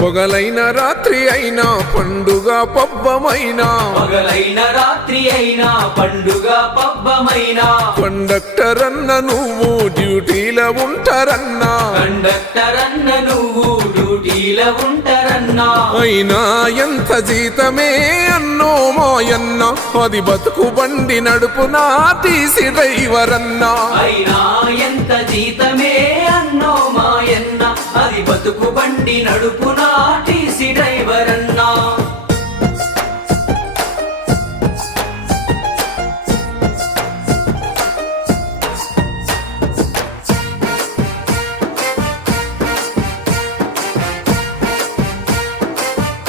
పొగలైన రాత్రి అయినా పండుగ పబ్బమైనా పగలైన రాత్రి అయినా పండుగ పబ్బమైనా కండక్టర్ అన్న నువ్వు డ్యూటీల ఉంటారన్నా కండక్టర్ అన్న నువ్వు డ్యూటీల ఉంటారన్నా అయినా ఎంత జీతమే అన్నో మాయన్న అది బతుకు బండి నడుపునా తీసి డ్రైవర్ అన్నా అయినా ఎంత జీతమే అన్నో మాయన్న అది బతుకు బండి నడుపునా టీసీ